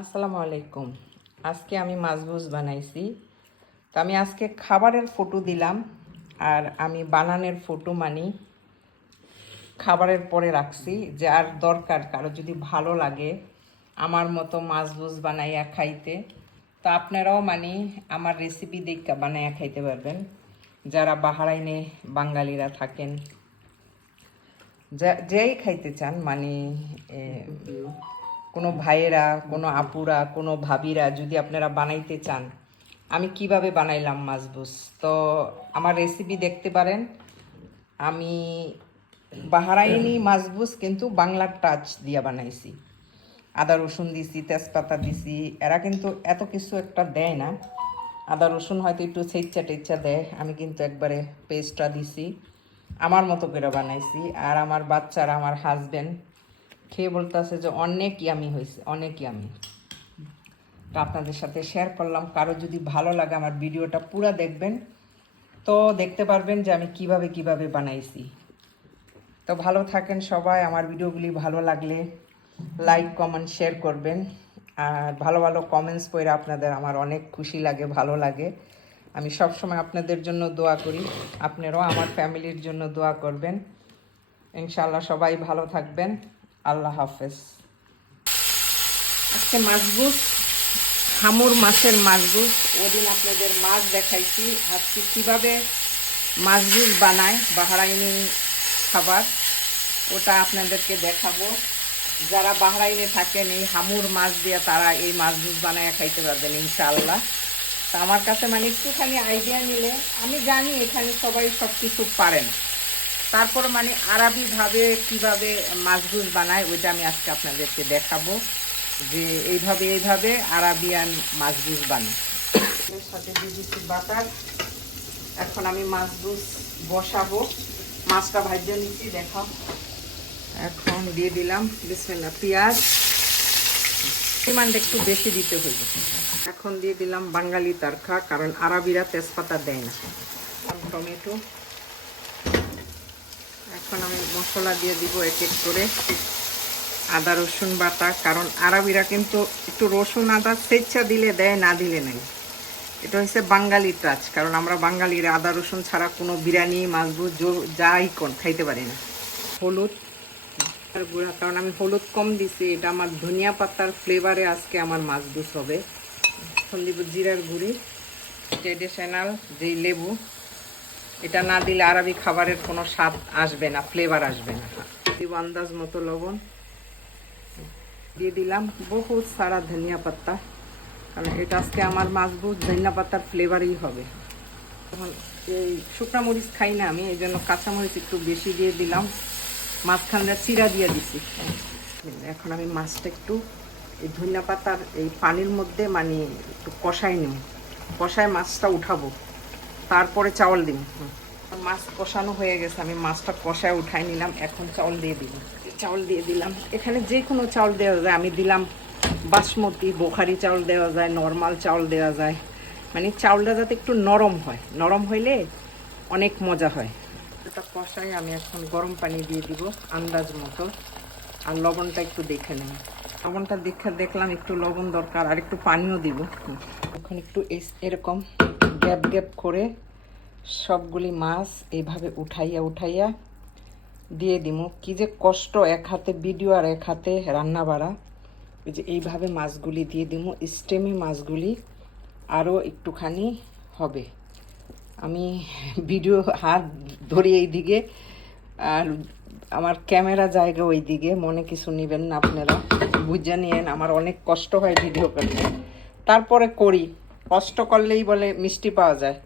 আসসালামু আলাইকুম। আজকে আমি মাছবুজ বানাইছি। তো আমি আজকে খাবারের ফটো দিলাম, আর আমি বানানোর ফটো খাবারের পরে রাখছি, যে আর দরকার কারো যদি ভালো লাগে আমার মতো মাছবুজ বানাইয়া খাইতে, তো আপনারাও আমার রেসিপি দেখে বানাইয়া খাইতে পারবেন। যারা বাহরাইনে বাঙালিরা থাকেন, যেই খাইতে চান, কোনো ভাইয়েরা, কোনো আপুরা, কোনো ভাবিরা যদি আপনারা বানাইতে চান, আমি কিভাবে বানাইলাম মাছবুস, তো আমার রেসিপি দেখতে পারেন। আমি বাহরাইনি মাছবুস কিন্তু বাংলার টাচ দিয়া বানাইছি। আদা রসুন দিছি, তেজপাতা দিছি। এরা কিন্তু এত কিছু একটা দেয় না। আদা রসুন হয়তো একটু ছেচ্চা টেচ্চা দেয়, আমি কিন্তু একবারে পেস্টটা দিছি, আমার মতো করে বানাইছি। আর আমার বাচ্চারা, আমার হাজব্যান্ড খেয়ে বলতেছে যে অনেক ইয়ামি হয়েছে, অনেক ইয়ামি। তো আপনাদের সাথে শেয়ার করলাম। কারো যদি ভালো লাগে আমার ভিডিওটা পুরো দেখবেন, তো দেখতে পারবেন যে আমি কিভাবে বানাইছি। তো ভালো থাকেন সবাই। আমার ভিডিওগুলি ভালো লাগলে লাইক কমেন্ট শেয়ার করবেন। আর ভালো ভালো কমেন্টস পড়ে আপনাদের আমার অনেক খুশি লাগে, ভালো লাগে। আমি সবসময় আপনাদের জন্য দোয়া করি, আপনারাও আমার ফ্যামিলির জন্য দোয়া করবেন। ইনশাআল্লাহ সবাই ভালো থাকবেন। আল্লাহ হাফেজ। আজকে মাছবুস, হামুর মাছের মাছবুস। ওদিন আপনাদের মাছ দেখাইছি, আজকে কীভাবে মাছবুস বানায় বাহরাইনি খাবার, ওটা আপনাদেরকে দেখাবো। যারা বাহরাইনে থাকেন এই হামুর মাছ দিয়ে তারা এই মাছবুস বানায় খাইতে পারবেন ইনশাআল্লাহ। তা আমার কাছে একটুখানি আইডিয়া নিলে, আমি জানি এখানে সবাই সব কিছু পারেন, তারপর আরবিভাবে কিভাবে মাছবুস বানায় ওইটা আমি আজকে আপনাদেরকে দেখাবো, যে এইভাবে আরাবিয়ান মাছবুস বানায়। এর সাথে দিয়ে দিচ্ছি বাটার। এখন আমি মাছবুস বসাবো। মাছটা ভাজতে নিচ্ছি, দেখাও। এখন দিয়ে দিলাম বিসমিল্লাহ পেঁয়াজ, পরিমাণটা একটু বেশি দিতে হইবে। এখন দিয়ে দিলাম বাঙালি তারখা, কারণ আরবিরা তেজপাতা দেয় না। টমেটো। এখন আমি মশলা দিয়ে দিব এক এক করে। আদা রসুন বাটা, কারণ আরবিরা কিন্তু একটু রসুন আদা ছেঁচা দিলে দেয়, না দিলে নাই। এটা হচ্ছে বাঙালি টাচ, কারণ আমরা বাঙালিরা আদা রসুন ছাড়া কোনো বিরিয়ানি মাছবুজ যাই কোন খাইতে পারি না। হলুদ আর গুঁড়া, কারণ আমি হলুদ কম দিছি, এটা আমার ধনিয়া পাতার ফ্লেভারে আজকে আমার মাছবুজ হবে। এখন দিব জিরার গুঁড়ি, ট্রেডিশনাল যেই লেবু, এটা না দিলে আরবি খাবারের কোনো স্বাদ আসবে না, ফ্লেভার আসবে না। দিব আন্দাজ মতো লবণ, দিয়ে দিলাম বহুত সারা ধনিয়া পাতা, কারণ এটা আজকে আমার মাছবুজ ধনিয়া পাতার ফ্লেভারই হবে। এখন এই শুকনো মরিচ খাই না আমি, এই জন্য কাঁচামরিচ একটু বেশি দিয়ে দিলাম, মাঝখানটা চিরা দিয়ে দিছি। এখন আমি মাছটা একটু এই ধনিয়া পাতার এই পানির মধ্যে একটু কষাই নিব, কষায় মাছটা উঠাবো, তারপরে চাউল দিব। মাছ কষানো হয়ে গেছে, আমি মাছটা কষায় উঠাই নিলাম। এখন চাউল দিয়ে দিব, চাউল দিয়ে দিলাম। এখানে যে কোনো চাউল দেওয়া যায়, আমি দিলাম বাসমতি, বোখারি চাউল দেওয়া যায়, নর্মাল চাউল দেওয়া যায়, চাউলটা যাতে একটু নরম হয়, নরম হইলে অনেক মজা হয়। এটা কষাই আমি এখন গরম পানি দিয়ে দিব আন্দাজ মতো, আর লবণটা একটু দেখে নেব। লবণটা দেখলাম একটু লবণ দরকার, আর একটু পানিও দিব। এখন একটু এরকম গ্যাপ করে সবগুলি মাছ এইভাবে উঠাইয়া দিয়ে দিব। কি যে কষ্ট, এক হাতে ভিডিও আর এক হাতে রান্না বাড়া। এই যে এইভাবে মাছগুলি দিয়ে দিব। স্টেমি মাছগুলি আরও একটুখানি হবে। আমি ভিডিও হাত ধরি এইদিকে, আর আমার ক্যামেরা জায়গা ওই দিকে, মনে কিছু নেবেন না আপনারা, বুঝে নিয়েন। আমার অনেক কষ্ট হয় ভিডিও করতে, তারপরে করি। কষ্ট করলেই বলে মিষ্টি পাওয়া যায়,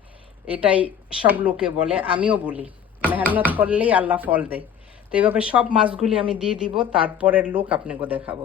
এটাই সব লোকে বলে, আমিও বলি মেহনত করলেই আল্লাহ ফল দেয়। তো এইভাবে সব মাছগুলি আমি দিয়ে দিব, তারপরের লুক আপনাকে দেখাবো।